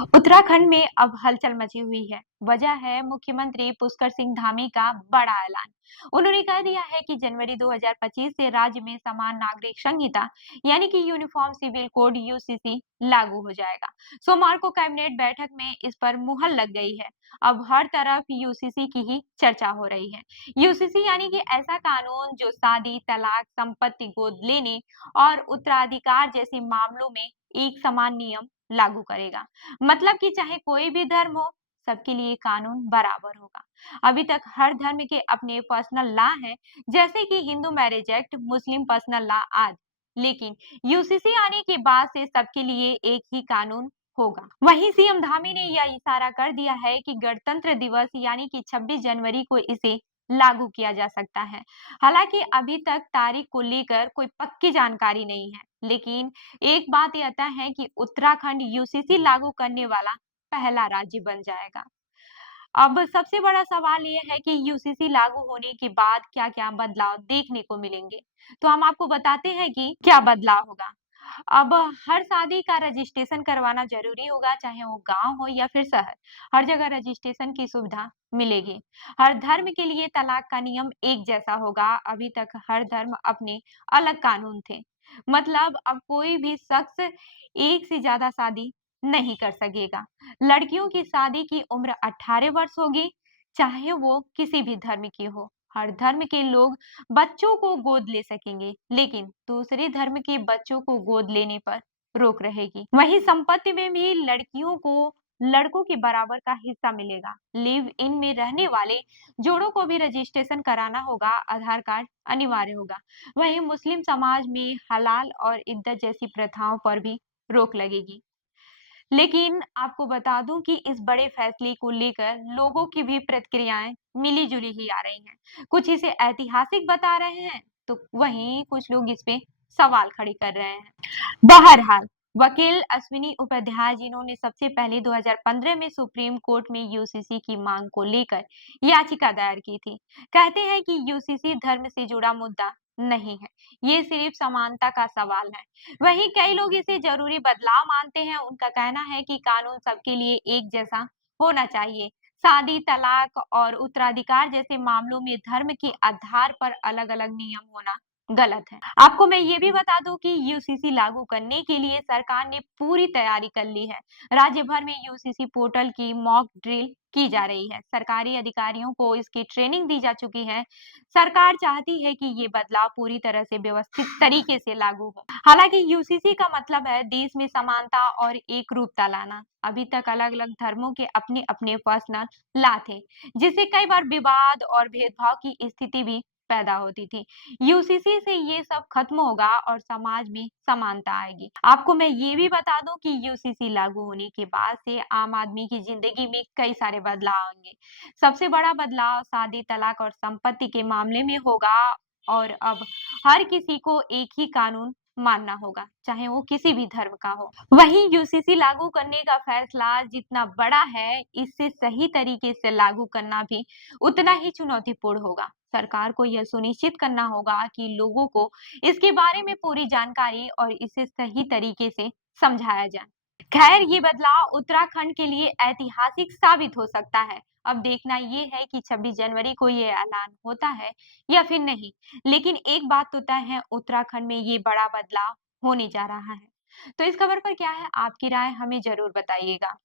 उत्तराखंड में अब हलचल मची हुई है। वजह है मुख्यमंत्री पुष्कर सिंह धामी का बड़ा ऐलान। उन्होंने कह दिया है कि जनवरी 2025 से राज्य में समान नागरिक संहिता यानी कि यूनिफॉर्म सिविल कोड यूसीसी लागू हो जाएगा। सोमवार को कैबिनेट बैठक में इस पर मुहर लग गई है। अब हर तरफ यूसीसी की ही चर्चा हो रही है। यूसीसी यानी कि ऐसा कानून जो शादी, तलाक, संपत्ति गोद लेने और उत्तराधिकार जैसे मामलों में एक समान नियम लागू करेगा। मतलब कि चाहे कोई भी धर्म हो, सबके लिए कानून बराबर होगा। अभी तक हर धर्म के अपने पर्सनल लॉ हैं, जैसे कि हिंदू मैरिज एक्ट, मुस्लिम पर्सनल लॉ आदि। लेकिन यूसीसी आने के बाद से सबके लिए एक ही कानून होगा। वहीं सीएम धामी ने यह इशारा कर दिया है कि गणतंत्र दिवस यानी कि 26 जनवरी को इसे लागू किया जा सकता है। हालांकि अभी तक तारीख को लेकर कोई पक्की जानकारी नहीं है, लेकिन एक बात यह तय है कि उत्तराखंड यूसीसी लागू करने वाला पहला राज्य बन जाएगा। अब सबसे बड़ा सवाल ये है कि यूसीसी लागू होने के बाद क्या-क्या बदलाव देखने को मिलेंगे। तो हम आपको बताते हैं कि क्या बदलाव होगा। अब हर शादी का रजिस्ट्रेशन करवाना जरूरी होगा, चाहे वो गांव हो या फिर शहर। हर जगह रजिस्ट्रेशन की सुविधा मिलेगी। हर धर्म के लिए तलाक का नियम एक जैसा होगा। अभी तक हर धर्म अपने अलग कानून थे। मतलब अब कोई भी शख्स एक से ज्यादा शादी नहीं कर सकेगा। लड़कियों की शादी की उम्र 18 वर्ष होगी, चाहे वो किसी भी धर्म की हो। हर धर्म के लोग बच्चों को गोद ले सकेंगे, लेकिन दूसरे धर्म के बच्चों को गोद लेने पर रोक रहेगी। वहीं संपत्ति में भी लड़कियों को लड़कों के बराबर का हिस्सा मिलेगा। लिव इन में रहने वाले जोड़ों को भी रजिस्ट्रेशन कराना होगा, आधार कार्ड अनिवार्य होगा। वहीं मुस्लिम समाज में हलाल और इद्दत जैसी प्रथाओं पर भी रोक लगेगी। लेकिन आपको बता दूं कि इस बड़े फैसले को लेकर लोगों की भी प्रतिक्रियाएं मिली-जुली ही आ रही हैं। कुछ इसे ऐतिहासिक बता रहे हैं, तो वहीं कुछ लोग इस पे सवाल खड़े कर रहे हैं। बहरहाल, वकील अश्विनी उपाध्याय जिन्होंने सबसे पहले 2015 में सुप्रीम कोर्ट में यूसीसी की मांग को लेकर याचिका दायर की थी, कहते हैं कि यूसीसी धर्म से जुड़ा मुद्दा नहीं है, ये सिर्फ समानता का सवाल है। वहीं कई लोग इसे जरूरी बदलाव मानते हैं। उनका कहना है कि कानून सबके लिए एक जैसा होना चाहिए। शादी, तलाक और उत्तराधिकार जैसे मामलों में धर्म के आधार पर अलग-अलग नियम होना गलत है। आपको मैं ये भी बता दूं कि यूसीसी लागू करने के लिए सरकार ने पूरी तैयारी कर ली है। राज्य भर में यूसीसी पोर्टल की मॉक ड्रिल की जा रही है। सरकारी अधिकारियों को इसकी ट्रेनिंग दी जा चुकी है। सरकार चाहती है कि ये बदलाव पूरी तरह से व्यवस्थित तरीके से लागू हो। हालांकि यूसीसी का मतलब है देश में समानता और एक रूपता लाना। अभी तक अलग-अलग धर्मों के अपने-अपने पर्सनल लॉ थे, जिससे कई बार विवाद और भेदभाव की स्थिति भी पैदा होती थी। यूसीसी से ये सब खत्म होगा और समाज में समानता आएगी। आपको मैं ये भी बता दूं कि यूसीसी लागू होने के बाद से आम आदमी की जिंदगी में कई सारे बदलाव आएंगे। सबसे बड़ा बदलाव शादी, तलाक और संपत्ति के मामले में होगा और अब हर किसी को एक ही कानून मानना होगा, चाहे वो किसी भी धर्म का हो। वहीं यूसीसी लागू करने का फैसला जितना बड़ा है, इससे सही तरीके से लागू करना भी उतना ही चुनौतीपूर्ण होगा। सरकार को यह सुनिश्चित करना होगा कि लोगों को इसके बारे में पूरी जानकारी और इसे सही तरीके से समझाया जाए। खैर, ये बदलाव उत्तराखंड के लिए ऐतिहासिक साबित हो सकता है। अब देखना ये है कि 26 जनवरी को ये ऐलान होता है या फिर नहीं। लेकिन एक बात तो तय है, उत्तराखंड में ये बड़ा बदलाव होने जा रहा है। तो इस खबर पर क्या है आपकी राय, हमें जरूर बताइएगा।